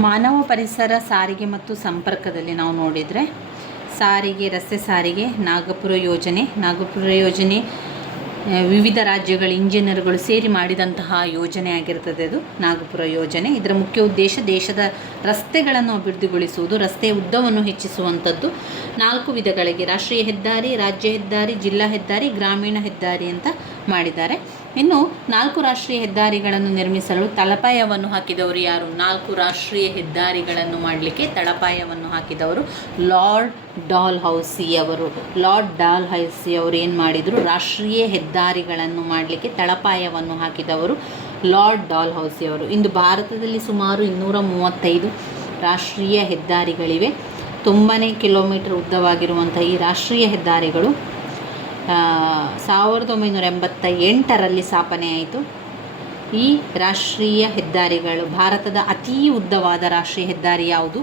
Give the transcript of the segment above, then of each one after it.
ಮಾನವ ಪರಿಸರ ಸಾರಿಗೆ ಮತ್ತು ಸಂಪರ್ಕದಲ್ಲಿ ನಾವು ನೋಡಿದರೆ ಸಾರಿಗೆ, ರಸ್ತೆ ಸಾರಿಗೆ, ನಾಗಪುರ ಯೋಜನೆ ನಾಗಪುರ ಯೋಜನೆ ವಿವಿಧ ರಾಜ್ಯಗಳ ಇಂಜಿನಿಯರ್ಗಳು ಸೇರಿ ಮಾಡಿದಂತಹ ಯೋಜನೆ ಆಗಿರ್ತದೆ ಅದು, ನಾಗಪುರ ಯೋಜನೆ. ಇದರ ಮುಖ್ಯ ಉದ್ದೇಶ ದೇಶದ ರಸ್ತೆಗಳನ್ನು ಅಭಿವೃದ್ಧಿಗೊಳಿಸುವುದು, ರಸ್ತೆ ಉದ್ದವನ್ನು ಹೆಚ್ಚಿಸುವಂಥದ್ದು. ನಾಲ್ಕು ವಿಧಗಳಿಗೆ, ರಾಷ್ಟ್ರೀಯ ಹೆದ್ದಾರಿ, ರಾಜ್ಯ ಹೆದ್ದಾರಿ, ಜಿಲ್ಲಾ ಹೆದ್ದಾರಿ, ಗ್ರಾಮೀಣ ಹೆದ್ದಾರಿ ಅಂತ ಮಾಡಿದ್ದಾರೆ. ಇನ್ನು ನಾಲ್ಕು ರಾಷ್ಟ್ರೀಯ ಹೆದ್ದಾರಿಗಳನ್ನು ನಿರ್ಮಿಸಲು ತಳಪಾಯವನ್ನು ಹಾಕಿದವರು ಯಾರು? ನಾಲ್ಕು ರಾಷ್ಟ್ರೀಯ ಹೆದ್ದಾರಿಗಳನ್ನು ಮಾಡಲಿಕ್ಕೆ ತಳಪಾಯವನ್ನು ಹಾಕಿದವರು ಲಾರ್ಡ್ ಡಾಲ್ ಹೌಸಿ ಅವರು. ಲಾರ್ಡ್ ಡಾಲ್ ಹೌಸಿ ಅವರು ಏನು ಮಾಡಿದರು? ರಾಷ್ಟ್ರೀಯ ಹೆದ್ದಾರಿಗಳನ್ನು ಮಾಡಲಿಕ್ಕೆ ತಳಪಾಯವನ್ನು ಹಾಕಿದವರು ಲಾರ್ಡ್ ಡಾಲ್ ಹೌಸಿ ಅವರು. ಇಂದು ಭಾರತದಲ್ಲಿ ಸುಮಾರು ಇನ್ನೂರ ಮೂವತ್ತೈದು ರಾಷ್ಟ್ರೀಯ ಹೆದ್ದಾರಿಗಳಿವೆ. ತುಂಬನೇ ಕಿಲೋಮೀಟರ್ ಉದ್ದವಾಗಿರುವಂಥ ಈ ರಾಷ್ಟ್ರೀಯ ಹೆದ್ದಾರಿಗಳು ಸಾವಿರದ ಒಂಬೈನೂರ ಎಂಬತ್ತ ಎಂಟರಲ್ಲಿ ಸ್ಥಾಪನೆಯಾಯಿತು ಈ ರಾಷ್ಟ್ರೀಯ ಹೆದ್ದಾರಿಗಳು ಭಾರತದ ಅತೀ ಉದ್ದವಾದ ರಾಷ್ಟ್ರೀಯ ಹೆದ್ದಾರಿ ಯಾವುದು?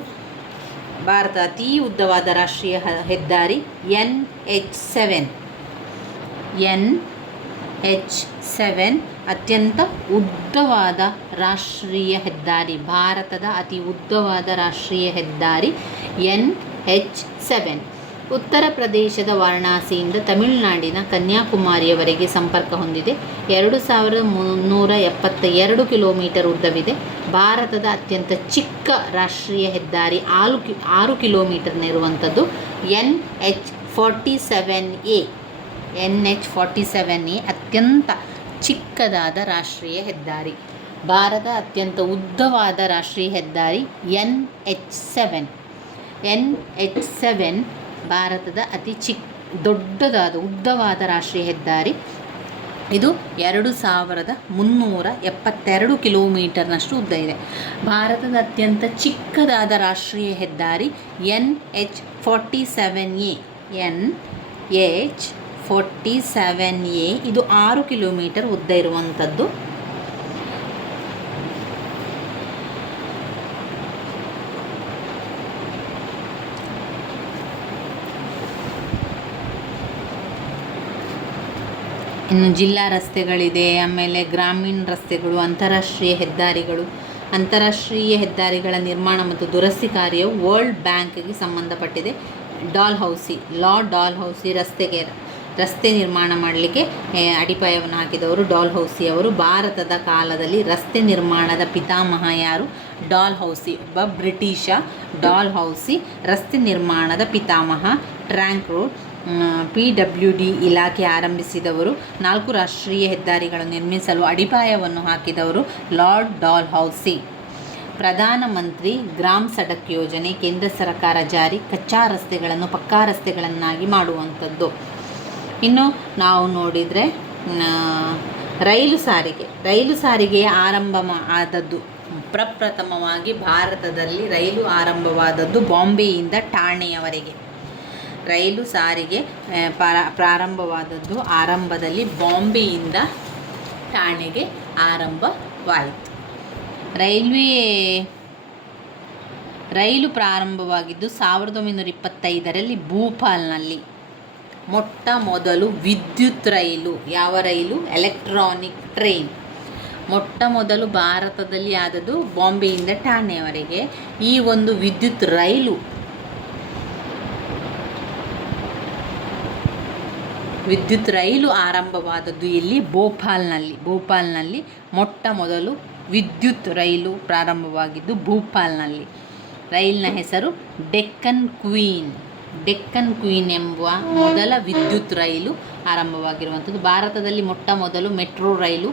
ಭಾರತ ಅತೀ ಉದ್ದವಾದ ರಾಷ್ಟ್ರೀಯ ಹೆದ್ದಾರಿ N H seven. N H seven ಅತ್ಯಂತ ಉದ್ದವಾದ ರಾಷ್ಟ್ರೀಯ ಹೆದ್ದಾರಿ, ಭಾರತದ ಅತಿ ಉದ್ದವಾದ ರಾಷ್ಟ್ರೀಯ ಹೆದ್ದಾರಿ ಎನ್ ಎಚ್ ಸೆವೆನ್. ಉತ್ತರ ಪ್ರದೇಶದ ವಾರಣಾಸಿಯಿಂದ ತಮಿಳುನಾಡಿನ ಕನ್ಯಾಕುಮಾರಿಯವರೆಗೆ ಸಂಪರ್ಕ ಹೊಂದಿದೆ. ಎರಡು ಸಾವಿರದ ಮುನ್ನೂರ ಎಪ್ಪತ್ತ ಎರಡು ಕಿಲೋಮೀಟರ್ ಉದ್ದವಿದೆ. ಭಾರತದ ಅತ್ಯಂತ ಚಿಕ್ಕ ರಾಷ್ಟ್ರೀಯ ಹೆದ್ದಾರಿ ಆರು ಕಿ, ಆರು ಕಿಲೋಮೀಟರ್ನಿರುವಂಥದ್ದು N H forty seven A N H forty seven A ಅತ್ಯಂತ ಚಿಕ್ಕದಾದ ರಾಷ್ಟ್ರೀಯ ಹೆದ್ದಾರಿ. ಭಾರತ ಅತ್ಯಂತ ಉದ್ದವಾದ ರಾಷ್ಟ್ರೀಯ ಹೆದ್ದಾರಿ N H seven. N H seven ಭಾರತದ ಅತಿ ಚಿಕ್ಕ ದೊಡ್ಡದಾದ, ಉದ್ದವಾದ ರಾಷ್ಟ್ರೀಯ ಹೆದ್ದಾರಿ. ಇದು ಎರಡು ಸಾವಿರದ ಮುನ್ನೂರ ಎಪ್ಪತ್ತೆರಡು ಕಿಲೋಮೀಟರ್ನಷ್ಟು ಉದ್ದ ಇದೆ. ಭಾರತದ ಅತ್ಯಂತ ಚಿಕ್ಕದಾದ ರಾಷ್ಟ್ರೀಯ ಹೆದ್ದಾರಿ N H forty seven A, N H forty seven A. ಇದು ಆರು ಕಿಲೋಮೀಟರ್ ಉದ್ದ ಇರುವಂಥದ್ದು. ಇನ್ನು ಜಿಲ್ಲಾ ರಸ್ತೆಗಳಿದೆ, ಆಮೇಲೆ ಗ್ರಾಮೀಣ ರಸ್ತೆಗಳು, ಅಂತಾರಾಷ್ಟ್ರೀಯ ಹೆದ್ದಾರಿಗಳು. ಅಂತಾರಾಷ್ಟ್ರೀಯ ಹೆದ್ದಾರಿಗಳ ನಿರ್ಮಾಣ ಮತ್ತು ದುರಸ್ತಿ ಕಾರ್ಯವು ವರ್ಲ್ಡ್ ಬ್ಯಾಂಕ್ಗೆ ಸಂಬಂಧಪಟ್ಟಿದೆ. ಡಾಲ್ ಹೌಸಿ, ಲಾ ಡಾಲ್ ಹೌಸಿ ರಸ್ತೆಗೆ ರಸ್ತೆ ನಿರ್ಮಾಣ ಮಾಡಲಿಕ್ಕೆ ಅಡಿಪಾಯವನ್ನು ಹಾಕಿದವರು ಡಾಲ್ ಹೌಸಿ ಅವರು. ಭಾರತದ ಕಾಲದಲ್ಲಿ ರಸ್ತೆ ನಿರ್ಮಾಣದ ಪಿತಾಮಹ ಯಾರು? ಡಾಲ್ ಹೌಸಿ, ಒಬ್ಬ ಬ್ರಿಟಿಷ ಡಾಲ್ ಹೌಸಿ ರಸ್ತೆ ನಿರ್ಮಾಣದ ಪಿತಾಮಹ. Trunk road P W D ಇಲಾಖೆ ಆರಂಭಿಸಿದವರು. ನಾಲ್ಕು ರಾಷ್ಟ್ರೀಯ ಹೆದ್ದಾರಿಗಳನ್ನು ನಿರ್ಮಿಸಲು ಅಡಿಪಾಯವನ್ನು ಹಾಕಿದವರು ಲಾರ್ಡ್ ಡಾಲ್ ಹೌಸಿ. ಪ್ರಧಾನಮಂತ್ರಿ ಗ್ರಾಮ್ ಸಡಕ್ ಯೋಜನೆ ಕೇಂದ್ರ ಸರ್ಕಾರ ಜಾರಿ ಕಚ್ಚಾ ರಸ್ತೆಗಳನ್ನು ಪಕ್ಕಾ ರಸ್ತೆಗಳನ್ನಾಗಿ ಮಾಡುವಂಥದ್ದು. ಇನ್ನು ನಾವು ನೋಡಿದರೆ ರೈಲು ಸಾರಿಗೆ. ರೈಲು ಸಾರಿಗೆ ಆರಂಭ ಆದದ್ದು ಪ್ರಪ್ರಥಮವಾಗಿ ಭಾರತದಲ್ಲಿ ರೈಲು ಆರಂಭವಾದದ್ದು ಬಾಂಬೆಯಿಂದ ಠಾಣೆಯವರೆಗೆ. ರೈಲು ಸಾರಿಗೆ ಪ್ರಾರಂಭವಾದದ್ದು ಆರಂಭದಲ್ಲಿ ಬಾಂಬೆಯಿಂದ ಠಾಣೆಗೆ ಆರಂಭವಾಯಿತು. ರೈಲ್ವೆ, ರೈಲು ಪ್ರಾರಂಭವಾಗಿದ್ದು ಸಾವಿರದ ಒಂಬೈನೂರ ಇಪ್ಪತ್ತೈದರಲ್ಲಿ ಭೂಪಾಲ್ನಲ್ಲಿ. ಮೊಟ್ಟ ಮೊದಲು ವಿದ್ಯುತ್ ರೈಲು, ಯಾವ ರೈಲು? Electronic train. ಮೊಟ್ಟ ಮೊದಲು ಭಾರತದಲ್ಲಿ ಆದದ್ದು ಬಾಂಬೆಯಿಂದ ಠಾಣೆಯವರೆಗೆ ಈ ಒಂದು ವಿದ್ಯುತ್ ರೈಲು ವಿದ್ಯುತ್ ರೈಲು ಆರಂಭವಾದದ್ದು ಇಲ್ಲಿ ಭೋಪಾಲ್ನಲ್ಲಿ. ಭೋಪಾಲ್ನಲ್ಲಿ ಮೊಟ್ಟ ಮೊದಲು ವಿದ್ಯುತ್ ರೈಲು ಪ್ರಾರಂಭವಾಗಿದ್ದು ಭೋಪಾಲ್ನಲ್ಲಿ. ರೈಲಿನ ಹೆಸರು ಡೆಕ್ಕನ್ ಕ್ವೀನ್. ಡೆಕ್ಕನ್ ಕ್ವೀನ್ ಎಂಬ ಮೊದಲ ವಿದ್ಯುತ್ ರೈಲು ಆರಂಭವಾಗಿರುವಂಥದ್ದು. ಭಾರತದಲ್ಲಿ ಮೊಟ್ಟ ಮೊದಲು ಮೆಟ್ರೋ ರೈಲು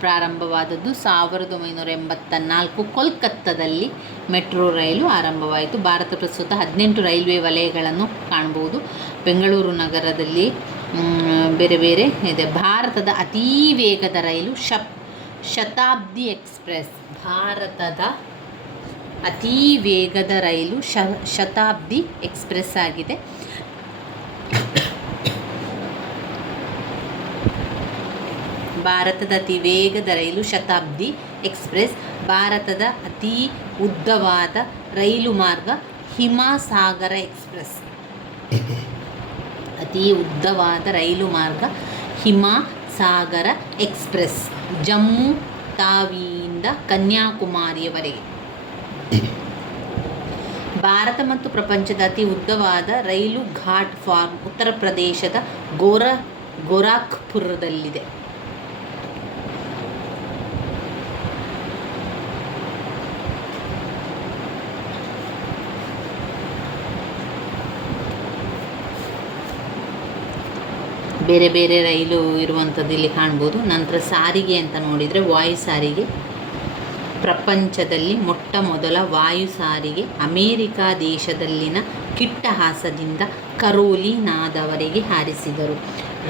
ಪ್ರಾರಂಭವಾದದ್ದು ಸಾವಿರದ ಒಂಬೈನೂರ ಎಂಬತ್ತ ನಾಲ್ಕು ಕೋಲ್ಕತ್ತಾದಲ್ಲಿ ಮೆಟ್ರೋ ರೈಲು ಆರಂಭವಾಯಿತು. ಭಾರತ ಪ್ರಸ್ತುತ ಹದಿನೆಂಟು ರೈಲ್ವೆ ವಲಯಗಳನ್ನು ಕಾಣಬಹುದು ಬೆಂಗಳೂರು ನಗರದಲ್ಲಿ ಬೇರೆ ಬೇರೆ ಇದೆ. ಭಾರತದ ಅತೀ ವೇಗದ ರೈಲು ಶಪ್ ಶತಾಬ್ದಿ ಎಕ್ಸ್ಪ್ರೆಸ್. ಭಾರತದ ಅತೀ ವೇಗದ ರೈಲು ಶ, ಶತಾಬ್ದಿ ಎಕ್ಸ್ಪ್ರೆಸ್ ಆಗಿದೆ. ಭಾರತದ ಅತಿ ವೇಗದ ರೈಲು ಶತಾಬ್ದಿ ಎಕ್ಸ್ಪ್ರೆಸ್. ಭಾರತದ ಅತಿ ಉದ್ದವಾದ ರೈಲು ಮಾರ್ಗ ಹಿಮಾಸಾಗರ ಎಕ್ಸ್ಪ್ರೆಸ್. ಅತಿ ಉದ್ದವಾದ ರೈಲು ಮಾರ್ಗ ಹಿಮ ಸಾಗರ ಎಕ್ಸ್ಪ್ರೆಸ್, ಜಮ್ಮು ತಾವಿಯಿಂದ ಕನ್ಯಾಕುಮಾರಿಯವರೆಗೆ ಭಾರತ ಮತ್ತು ಪ್ರಪಂಚದ ಅತಿ ಉದ್ದವಾದ ರೈಲು ಘಾಟ್ ಫಾರ್ಮ್ ಉತ್ತರ ಪ್ರದೇಶದ ಗೋರ, ಗೋರಖ್ಪುರದಲ್ಲಿದೆ. ಬೇರೆ ಬೇರೆ ರೈಲು ಇರುವಂಥದ್ದು ಇಲ್ಲಿ ಕಾಣ್ಬೋದು. ನಂತರ ಸಾರಿಗೆ ಅಂತ ನೋಡಿದರೆ ವಾಯು ಸಾರಿಗೆ. ಪ್ರಪಂಚದಲ್ಲಿ ಮೊಟ್ಟ ಮೊದಲ ವಾಯು ಸಾರಿಗೆ ಅಮೇರಿಕಾ ದೇಶದಲ್ಲಿನ ಕಿಟ್ಟಹಾಸದಿಂದ ಕರೋಲಿನಾದವರೆಗೆ ಹಾರಿಸಿದರು.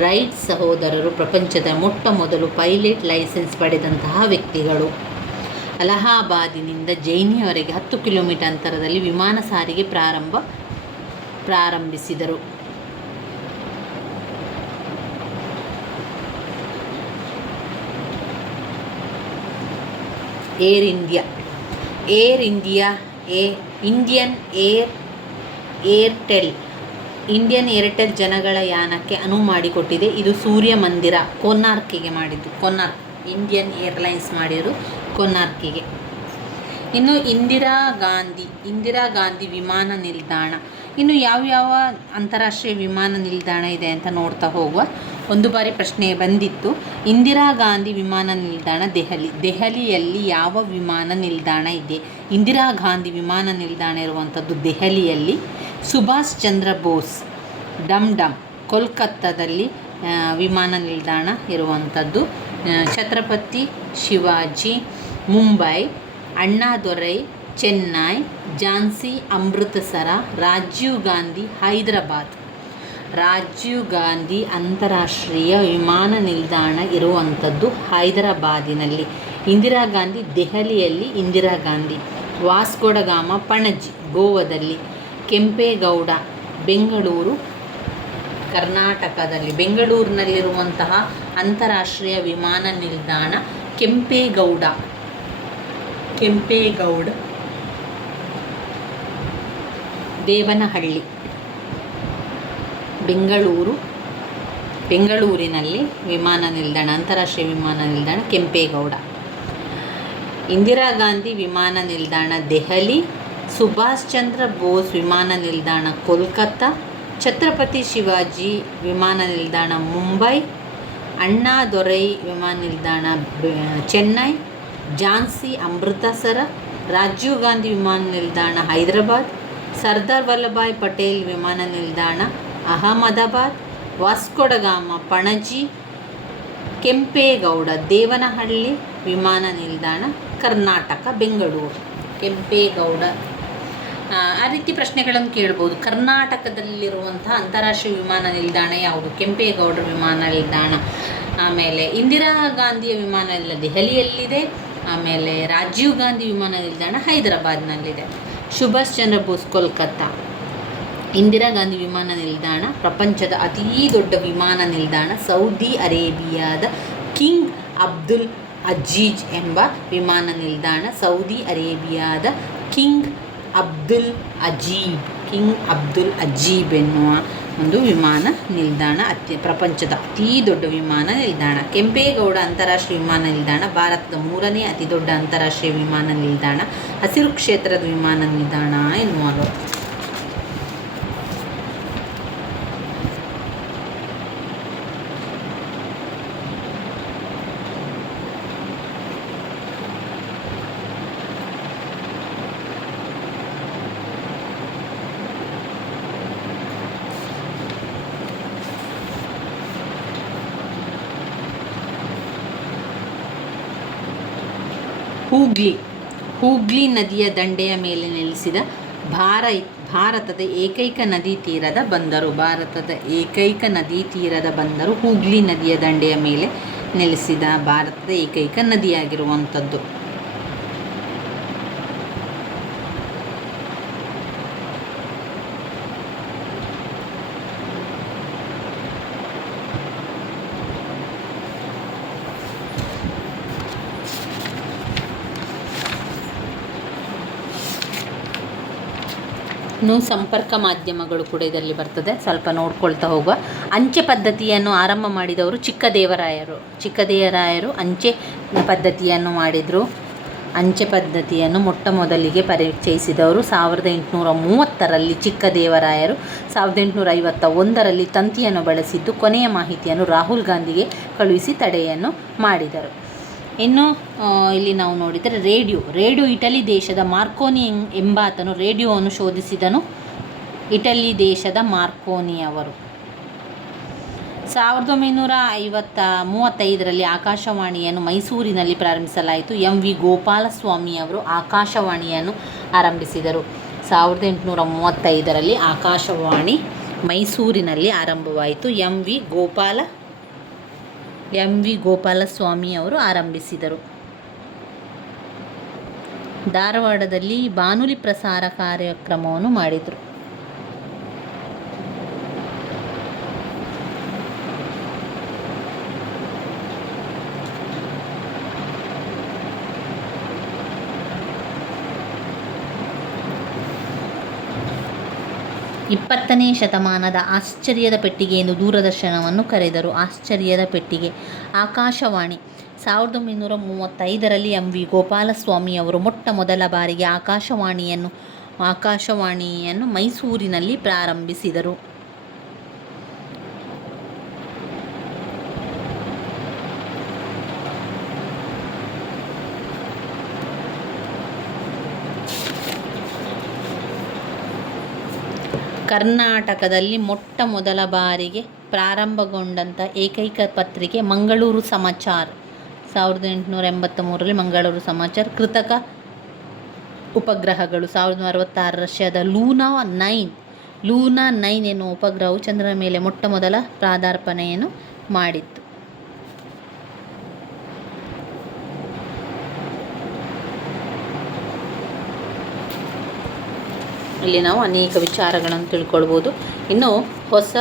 ರೈಟ್ ಸಹೋದರರು ಪ್ರಪಂಚದ ಮೊಟ್ಟ ಮೊದಲು ಪೈಲಟ್ ಲೈಸೆನ್ಸ್ ಪಡೆದಂತಹ ವ್ಯಕ್ತಿಗಳು. ಅಲಹಾಬಾದಿನಿಂದ ಜೈನಿಯವರೆಗೆ ಹತ್ತು ಕಿಲೋಮೀಟರ್ ಅಂತರದಲ್ಲಿ ವಿಮಾನ ಸಾರಿಗೆ ಪ್ರಾರಂಭ ಪ್ರಾರಂಭಿಸಿದರು. ಏರ್ ಇಂಡಿಯಾ ಏರ್ ಇಂಡಿಯಾ ಏ Indian Air Airtel Indian Airtel ಜನಗಳ ಯಾನಕ್ಕೆ ಅನುವು ಮಾಡಿಕೊಟ್ಟಿದೆ. ಇದು ಸೂರ್ಯ ಮಂದಿರ ಕೊನಾರ್ಕಿಗೆ ಮಾಡಿದ್ದು. ಕೊನಾರ್ಕ್ ಇಂಡಿಯನ್ ಏರ್ಲೈನ್ಸ್ ಮಾಡಿರು ಕೊನಾರ್ಕಿಗೆ ಇನ್ನು ಇಂದಿರಾ ಗಾಂಧಿ ಇಂದಿರಾ ಗಾಂಧಿ ವಿಮಾನ ನಿಲ್ದಾಣ. ಇನ್ನು ಯಾವ್ಯಾವ ಅಂತಾರಾಷ್ಟ್ರೀಯ ವಿಮಾನ ನಿಲ್ದಾಣ ಇದೆ ಅಂತ ನೋಡ್ತಾ ಹೋಗುವ. ಒಂದು ಬಾರಿ ಪ್ರಶ್ನೆ ಬಂದಿತ್ತು. ಇಂದಿರಾ ಗಾಂಧಿ ವಿಮಾನ ನಿಲ್ದಾಣ ದೆಹಲಿ. ದೆಹಲಿಯಲ್ಲಿ ಯಾವ ವಿಮಾನ ನಿಲ್ದಾಣ ಇದೆ? ಇಂದಿರಾ ಗಾಂಧಿ ವಿಮಾನ ನಿಲ್ದಾಣ ಇರುವಂಥದ್ದು ದೆಹಲಿಯಲ್ಲಿ. ಸುಭಾಷ್ ಚಂದ್ರ ಬೋಸ್ ಡಮ್ ಡಮ್ ಕೋಲ್ಕತ್ತಾದಲ್ಲಿ ವಿಮಾನ ನಿಲ್ದಾಣ ಇರುವಂಥದ್ದು ಛತ್ರಪತಿ ಶಿವಾಜಿ, ಮುಂಬೈ ಅಣ್ಣಾದೊರೈ ಚೆನ್ನೈ, ಝಾನ್ಸಿ, ಅಮೃತಸರ, ರಾಜೀವ್ ಗಾಂಧಿ, ಹೈದರಾಬಾದ್. ರಾಜೀವ್ ಗಾಂಧಿ ಅಂತಾರಾಷ್ಟ್ರೀಯ ವಿಮಾನ ನಿಲ್ದಾಣ ಇರುವಂಥದ್ದು ಹೈದರಾಬಾದಿನಲ್ಲಿ. ಇಂದಿರಾ ಗಾಂಧಿ ದೆಹಲಿಯಲ್ಲಿ, ಇಂದಿರಾ ಗಾಂಧಿ ವಾಸ್ಕೋಡಗಾಮ ಪಣಜಿ ಗೋವಾದಲ್ಲಿ, ಕೆಂಪೇಗೌಡ ಬೆಂಗಳೂರು ಕರ್ನಾಟಕದಲ್ಲಿ. ಬೆಂಗಳೂರಿನಲ್ಲಿರುವಂತಹ ಅಂತಾರಾಷ್ಟ್ರೀಯ ವಿಮಾನ ನಿಲ್ದಾಣ ಕೆಂಪೇಗೌಡ. ಕೆಂಪೇಗೌಡ ದೇವನಹಳ್ಳಿ. ಬೆಂಗಳೂರು, ಬೆಂಗಳೂರಿನಲ್ಲಿ ವಿಮಾನ ನಿಲ್ದಾಣ, ಅಂತಾರಾಷ್ಟ್ರೀಯ ವಿಮಾನ ನಿಲ್ದಾಣ ಕೆಂಪೇಗೌಡ. ಇಂದಿರಾ ಗಾಂಧಿ ವಿಮಾನ ನಿಲ್ದಾಣ ದೆಹಲಿ, ಸುಭಾಷ್ ಚಂದ್ರ ಬೋಸ್ ವಿಮಾನ ನಿಲ್ದಾಣ ಕೋಲ್ಕತ್ತಾ, ಛತ್ರಪತಿ ಶಿವಾಜಿ ವಿಮಾನ ನಿಲ್ದಾಣ ಮುಂಬೈ, ಅಣ್ಣಾ ದೊರೈ ವಿಮಾನ ನಿಲ್ದಾಣ ಚೆನ್ನೈ, ಝಾನ್ಸಿ ಅಮೃತಸರ, ರಾಜೀವ್ ಗಾಂಧಿ ವಿಮಾನ ನಿಲ್ದಾಣ ಹೈದರಾಬಾದ್, ಸರ್ದಾರ್ ವಲ್ಲಭಾಯ್ ಪಟೇಲ್ ವಿಮಾನ ನಿಲ್ದಾಣ ಅಹಮದಾಬಾದ್ ವಾಸ್ಕೊಡಗಾಮ ಪಣಜಿ ಕೆಂಪೇಗೌಡ ದೇವನಹಳ್ಳಿ ವಿಮಾನ ನಿಲ್ದಾಣ ಕರ್ನಾಟಕ ಬೆಂಗಳೂರು. ಕೆಂಪೇಗೌಡ. ಆ, ರೀತಿ ಪ್ರಶ್ನೆಗಳನ್ನು ಕೇಳ್ಬೋದು. ಕರ್ನಾಟಕದಲ್ಲಿರುವಂಥ ಅಂತಾರಾಷ್ಟ್ರೀಯ ವಿಮಾನ ನಿಲ್ದಾಣ ಯಾವುದು? ಕೆಂಪೇಗೌಡರ ವಿಮಾನ ನಿಲ್ದಾಣ. ಆಮೇಲೆ ಇಂದಿರಾ ಗಾಂಧಿಯ ವಿಮಾನ ನಿಲ್ದಾಣ ದೆಹಲಿಯಲ್ಲಿದೆ. ಆಮೇಲೆ ರಾಜೀವ್ ಗಾಂಧಿ ವಿಮಾನ ನಿಲ್ದಾಣ ಹೈದರಾಬಾದ್ನಲ್ಲಿದೆ. ಸುಭಾಷ್ ಚಂದ್ರ ಬೋಸ್ ಕೋಲ್ಕತ್ತಾ. ಇಂದಿರಾ ಗಾಂಧಿ ವಿಮಾನ ನಿಲ್ದಾಣ ಪ್ರಪಂಚದ ಅತೀ ದೊಡ್ಡ ವಿಮಾನ ನಿಲ್ದಾಣ ಸೌದಿ ಅರೇಬಿಯಾದ ಕಿಂಗ್ ಅಬ್ದುಲ್ ಅಜೀಜ್ ಎಂಬ ವಿಮಾನ ನಿಲ್ದಾಣ ಸೌದಿ ಅರೇಬಿಯಾದ King Abdul Aziz, King Abdul Aziz ಎನ್ನುವ ಒಂದು ವಿಮಾನ ನಿಲ್ದಾಣ ಅತ್ಯ ಪ್ರಪಂಚದ ಅತೀ ದೊಡ್ಡ ವಿಮಾನ ನಿಲ್ದಾಣ. ಕೆಂಪೇಗೌಡ ಅಂತಾರಾಷ್ಟ್ರೀಯ ವಿಮಾನ ನಿಲ್ದಾಣ, ಭಾರತದ ಮೂರನೇ ಅತಿ ದೊಡ್ಡ ಅಂತಾರಾಷ್ಟ್ರೀಯ ವಿಮಾನ ನಿಲ್ದಾಣ, ಹಸಿರು ಕ್ಷೇತ್ರದ ವಿಮಾನ ನಿಲ್ದಾಣ ಎನ್ನುವರು ಹೂಗ್ಲಿ ಹೂಗ್ಲಿ ನದಿಯ ದಂಡೆಯ ಮೇಲೆ ನೆಲೆಸಿದ ಭಾರ ಭಾರತದ ಏಕೈಕ ನದಿ ತೀರದ ಬಂದರು. ಭಾರತದ ಏಕೈಕ ನದಿ ತೀರದ ಬಂದರು ಹೂಗ್ಲಿ ನದಿಯ ದಂಡೆಯ ಮೇಲೆ ನೆಲೆಸಿದ ಭಾರತದ ಏಕೈಕ ನದಿಯಾಗಿರುವಂಥದ್ದು. ಇನ್ನು ಸಂಪರ್ಕ ಮಾಧ್ಯಮಗಳು ಕೂಡ ಇದರಲ್ಲಿ ಬರ್ತದೆ. ಸ್ವಲ್ಪ ನೋಡ್ಕೊಳ್ತಾ ಹೋಗುವ. ಅಂಚೆ ಪದ್ಧತಿಯನ್ನು ಆರಂಭ ಮಾಡಿದವರು ಚಿಕ್ಕದೇವರಾಯರು ಚಿಕ್ಕದೇವರಾಯರು ಅಂಚೆ ಪದ್ಧತಿಯನ್ನು ಮಾಡಿದರು. ಅಂಚೆ ಪದ್ಧತಿಯನ್ನು ಮೊಟ್ಟ ಮೊದಲಿಗೆ ಪರಿಚಯಿಸಿದವರು ಸಾವಿರದ ಎಂಟುನೂರ ಮೂವತ್ತರಲ್ಲಿ ಚಿಕ್ಕದೇವರಾಯರು ಸಾವಿರದ ಎಂಟುನೂರ ಐವತ್ತ ಒಂದರಲ್ಲಿ ತಂತಿಯನ್ನು ಬಳಸಿದ್ದು ಕೊನೆಯ ಮಾಹಿತಿಯನ್ನು ರಾಹುಲ್ ಗಾಂಧಿಗೆ ಕಳುಹಿಸಿ ತಡೆಯನ್ನು ಮಾಡಿದರು. ಇನ್ನು ಇಲ್ಲಿ ನಾವು ನೋಡಿದರೆ ರೇಡಿಯೋ. ರೇಡಿಯೋ ಇಟಲಿ ದೇಶದ ಮಾರ್ಕೋನಿ ಎಂಬಾತನು ರೇಡಿಯೋವನ್ನು ಶೋಧಿಸಿದನು. ಇಟಲಿ ದೇಶದ ಮಾರ್ಕೋನಿ ಅವರು ಸಾವಿರದ ಒಂಬೈನೂರ ಐವತ್ತ ಮೂವತ್ತೈದರಲ್ಲಿ ಆಕಾಶವಾಣಿಯನ್ನು ಮೈಸೂರಿನಲ್ಲಿ ಪ್ರಾರಂಭಿಸಲಾಯಿತು. ಎಂ ವಿ ಗೋಪಾಲಸ್ವಾಮಿ ಅವರು ಆಕಾಶವಾಣಿಯನ್ನು ಆರಂಭಿಸಿದರು. ಸಾವಿರದ ಎಂಟುನೂರ ಮೂವತ್ತೈದರಲ್ಲಿ ಆಕಾಶವಾಣಿ ಮೈಸೂರಿನಲ್ಲಿ ಆರಂಭವಾಯಿತು. M V Gopala M V Gopalaswamy ಅವರು ಆರಂಭಿಸಿದರು. ಧಾರವಾಡದಲ್ಲಿ ಬಾನುಲಿ ಪ್ರಸಾರ ಕಾರ್ಯಕ್ರಮವನ್ನು ಮಾಡಿದರು. ಇಪ್ಪತ್ತನೇ ಶತಮಾನದ ಆಶ್ಚರ್ಯದ ಪೆಟ್ಟಿಗೆ ಎಂದು ದೂರದರ್ಶನವನ್ನು ಕರೆದರು. ಆಶ್ಚರ್ಯದ ಪೆಟ್ಟಿಗೆ. ಆಕಾಶವಾಣಿ. ಸಾವಿರದ ಒಂಬೈನೂರ ಮೂವತ್ತೈದರಲ್ಲಿ ಎಂ ವಿ ಗೋಪಾಲಸ್ವಾಮಿ ಅವರು ಮೊಟ್ಟ ಮೊದಲ ಬಾರಿಗೆ ಆಕಾಶವಾಣಿಯನ್ನು ಆಕಾಶವಾಣಿಯನ್ನು ಮೈಸೂರಿನಲ್ಲಿ ಪ್ರಾರಂಭಿಸಿದರು. ಕರ್ನಾಟಕದಲ್ಲಿ ಮೊಟ್ಟ ಮೊದಲ ಬಾರಿಗೆ ಪ್ರಾರಂಭಗೊಂಡಂಥ ಏಕೈಕ ಪತ್ರಿಕೆ ಮಂಗಳೂರು ಸಮಾಚಾರ. ಸಾವಿರದ ಎಂಟುನೂರ ಎಂಬತ್ತ ಮೂರರಲ್ಲಿ ಮಂಗಳೂರು ಸಮಾಚಾರ. ಕೃತಕ ಉಪಗ್ರಹಗಳು ಸಾವಿರದ ಅರವತ್ತಾರು ರಷ್ಯಾದ ಲೂನಾ ನೈನ್. ಲೂನಾ ನೈನ್ ಎನ್ನುವ ಉಪಗ್ರಹವು ಚಂದ್ರನ ಮೇಲೆ ಮೊಟ್ಟ ಮೊದಲ ಪಾದಾರ್ಪಣೆಯನ್ನು ಮಾಡಿತ್ತು. ಇಲ್ಲಿ ನಾವು ಅನೇಕ ವಿಚಾರಗಳನ್ನು ತಿಳ್ಕೊಳ್ಬೋದು. ಇನ್ನು ಹೊಸ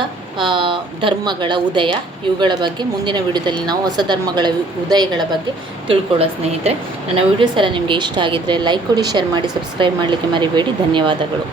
ಧರ್ಮಗಳ ಉದಯ, ಇವುಗಳ ಬಗ್ಗೆ ಮುಂದಿನ ವಿಡಿಯೋದಲ್ಲಿ ನಾವು ಹೊಸ ಧರ್ಮಗಳ ಉದಯಗಳ ಬಗ್ಗೆ ತಿಳ್ಕೊಳ್ಳೋ ಸ್ನೇಹಿತರೆ. ನನ್ನ ವಿಡಿಯೋಸ್ ಎಲ್ಲ ನಿಮಗೆ ಇಷ್ಟ ಆಗಿದ್ದರೆ ಲೈಕ್ ಕೊಡಿ ಶೇರ್ ಮಾಡಿ ಸಬ್ಸ್ಕ್ರೈಬ್ ಮಾಡಲಿಕ್ಕೆ ಮರಿಬೇಡಿ. ಧನ್ಯವಾದಗಳು.